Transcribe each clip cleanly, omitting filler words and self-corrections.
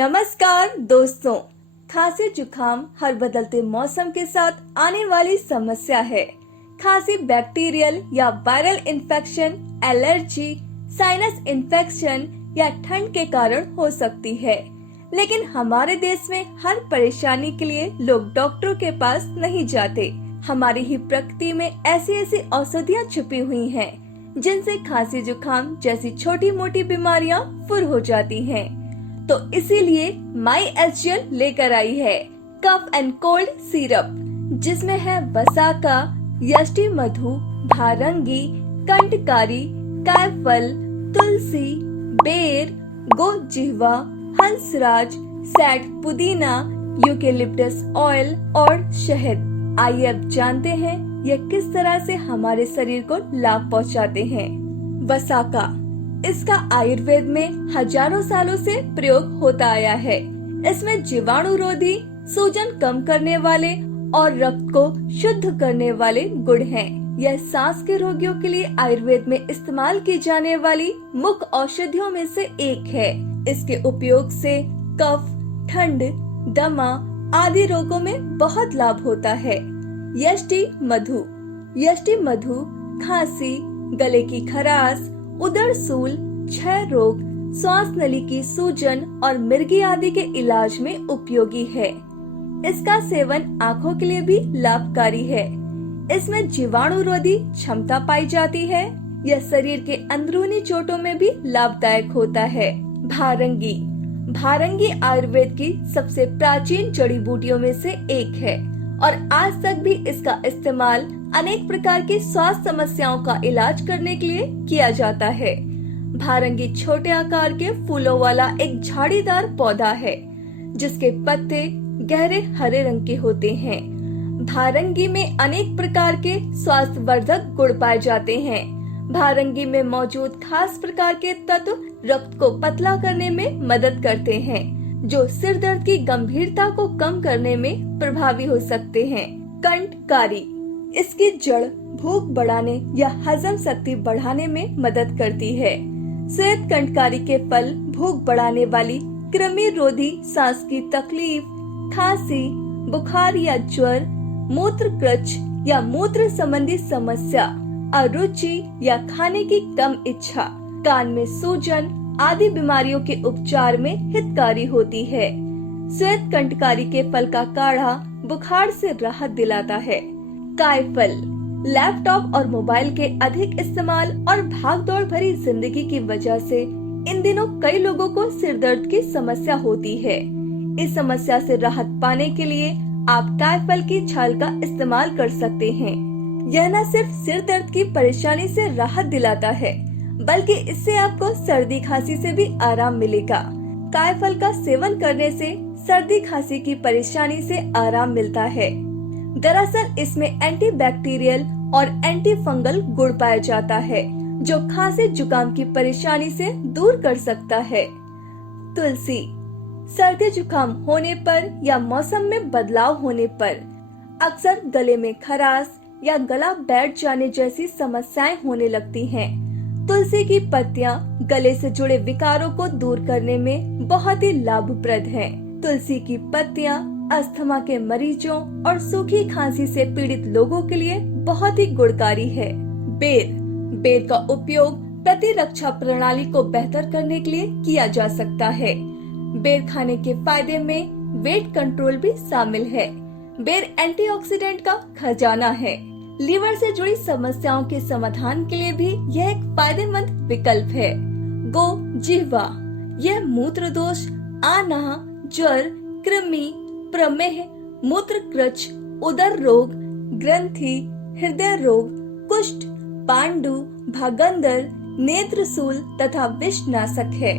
नमस्कार दोस्तों। खांसी जुकाम हर बदलते मौसम के साथ आने वाली समस्या है। खांसी बैक्टीरियल या viral infection, allergy, sinus infection या ठंड के कारण हो सकती है। लेकिन हमारे देश में हर परेशानी के लिए लोग डॉक्टरों के पास नहीं जाते। हमारी ही प्रकृति में ऐसी ऐसी औषधियाँ छुपी हुई हैं, जिनसे खांसी जुकाम जैसी छोटी मोटी बीमारियां फुर हो जाती हैं। तो इसीलिए MySGL लेकर आई है कफ एंड कोल्ड सिरप, जिसमें है वसाका, यष्टि मधु, भारंगी, कंटकारी, कायफल, तुलसी, बेर, गोजिह्वा, हंसराज, सैड पुदीना, यूकेलिप्टस ऑयल और शहद। आइए अब जानते हैं यह किस तरह से हमारे शरीर को लाभ पहुंचाते हैं। वसाका, इसका आयुर्वेद में हजारों सालों से प्रयोग होता आया है। इसमें जीवाणुरोधी, सूजन कम करने वाले और रक्त को शुद्ध करने वाले गुण हैं। यह सांस के रोगियों के लिए आयुर्वेद में इस्तेमाल की जाने वाली मुख्य औषधियों में से एक है। इसके उपयोग से कफ, ठंड, दमा आदि रोगों में बहुत लाभ होता है। यष्टि मधु, यष्टि मधु खांसी, गले की खराश, उदर सूल, क्षय रोग, श्वास नली की सूजन और मिर्गी आदि के इलाज में उपयोगी है। इसका सेवन आँखों के लिए भी लाभकारी है। इसमें जीवाणुरोधी क्षमता पाई जाती है। यह शरीर के अंदरूनी चोटों में भी लाभदायक होता है। भारंगी, भारंगी आयुर्वेद की सबसे प्राचीन जड़ी बूटियों में से एक है और आज तक भी इसका इस्तेमाल अनेक प्रकार की स्वास्थ्य समस्याओं का इलाज करने के लिए किया जाता है। भारंगी छोटे आकार के फूलों वाला एक झाड़ीदार पौधा है, जिसके पत्ते गहरे हरे रंग के होते हैं। भारंगी में अनेक प्रकार के स्वास्थ्यवर्धक गुण पाए जाते हैं। भारंगी में मौजूद खास प्रकार के तत्व रक्त को पतला करने में मदद करते हैं, जो सिर दर्द की गंभीरता को कम करने में प्रभावी हो सकते हैं। कंटकारी, इसकी जड़ भूख बढ़ाने या हजम शक्ति बढ़ाने में मदद करती है। श्वेत कंटकारी के फल भूख बढ़ाने वाली कृमि रोधी सांस की तकलीफ, खांसी, बुखार या ज्वर, मूत्र क्रच या मूत्र संबंधी समस्या, अरुचि या खाने की कम इच्छा, कान में सूजन आदि बीमारियों के उपचार में हितकारी होती है। श्वेत कंटकारी के फल का काढ़ा बुखार से राहत दिलाता है। कायफल, लैपटॉप और मोबाइल के अधिक इस्तेमाल और भागदौड़ भरी जिंदगी की वजह से इन दिनों कई लोगों को सिर दर्द की समस्या होती है। इस समस्या से राहत पाने के लिए आप कायफल की छाल का इस्तेमाल कर सकते हैं। यह न सिर्फ सिर दर्द की परेशानी से राहत दिलाता है, बल्कि इससे आपको सर्दी खांसी से भी आराम मिलेगा। कायफल का सेवन करने से सर्दी खांसी की परेशानी से आराम मिलता है। दरअसल इसमें एंटीबैक्टीरियल और एंटी फंगल गुण पाया जाता है, जो खांसी जुकाम की परेशानी से दूर कर सकता है। तुलसी, सर्दी जुकाम होने पर या मौसम में बदलाव होने पर अक्सर गले में खराश या गला बैठ जाने जैसी समस्याएं होने लगती हैं। तुलसी की पत्तियां गले से जुड़े विकारों को दूर करने में बहुत ही लाभप्रद हैं। तुलसी की पत्तियां अस्थमा के मरीजों और सूखी खांसी से पीड़ित लोगों के लिए बहुत ही गुणकारी है। बेर, बेर का उपयोग प्रतिरक्षा प्रणाली को बेहतर करने के लिए किया जा सकता है। बेर खाने के फायदे में वेट कंट्रोल भी शामिल है। बेर एंटीऑक्सीडेंट का खजाना है। लीवर से जुड़ी समस्याओं के समाधान के लिए भी यह एक फायदेमंद विकल्प है। गोजिह्वा, यह मूत्र दोष, आना, ज्वर, कृमि, प्रमेह, मूत्र क्रच, उदर रोग, ग्रंथि, हृदय रोग, कुष्ठ, पांडु, भागंदर, नेत्रशूल तथा विषनाशक है।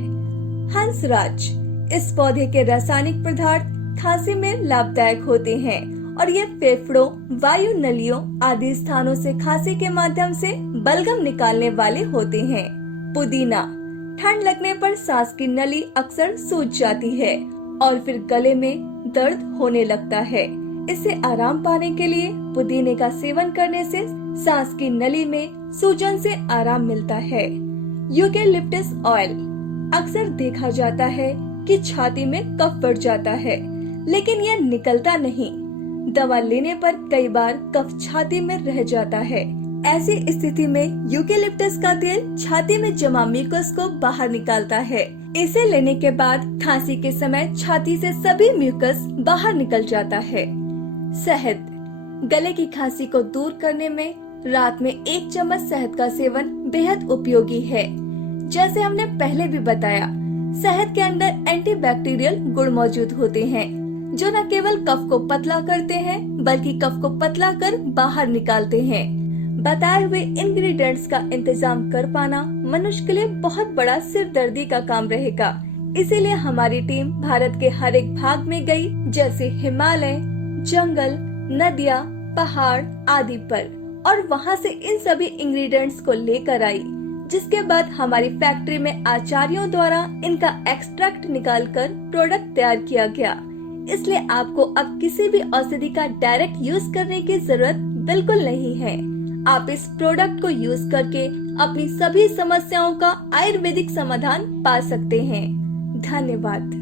हंसराज, इस पौधे के रासायनिक पदार्थ खांसी में लाभदायक होते हैं और ये फेफड़ों, वायु नलियों आदि स्थानों से खांसी के माध्यम से बलगम निकालने वाले होते हैं। पुदीना, ठंड लगने पर सांस की नली अक्सर सूज जाती है और फिर गले में दर्द होने लगता है। इससे आराम पाने के लिए पुदीने का सेवन करने से सांस की नली में सूजन से आराम मिलता है। यूकेलिप्टस ऑयल, अक्सर देखा जाता है कि छाती में कफ बढ़ जाता है, लेकिन यह निकलता नहीं। दवा लेने पर कई बार कफ छाती में रह जाता है। ऐसी स्थिति में यूकेलिप्टस का तेल छाती में जमा म्यूकस को बाहर निकालता है। इसे लेने के बाद खांसी के समय छाती से सभी म्यूकस बाहर निकल जाता है। शहद गले की खांसी को दूर करने में रात में 1 चम्मच शहद का सेवन बेहद उपयोगी है। जैसे हमने पहले भी बताया, शहद के अंदर एंटीबैक्टीरियल गुण मौजूद होते हैं, जो न केवल कफ को पतला करते हैं बल्कि कफ को पतला कर बाहर निकालते हैं। बताए हुए इंग्रेडिएंट्स का इंतजाम कर पाना मनुष्य के लिए बहुत बड़ा सिरदर्दी का काम रहेगा। इसीलिए हमारी टीम भारत के हर एक भाग में गई, जैसे हिमालय, जंगल, नदियाँ, पहाड़ आदि पर, और वहाँ से इन सभी इंग्रेडिएंट्स को लेकर आई, जिसके बाद हमारी फैक्ट्री में आचार्यों द्वारा इनका एक्सट्रैक्ट निकालकर प्रोडक्ट तैयार किया गया। इसलिए आपको अब किसी भी औषधि का डायरेक्ट यूज करने की जरूरत बिल्कुल नहीं है। आप इस प्रोडक्ट को यूज करके अपनी सभी समस्याओं का आयुर्वेदिक समाधान पा सकते हैं। धन्यवाद।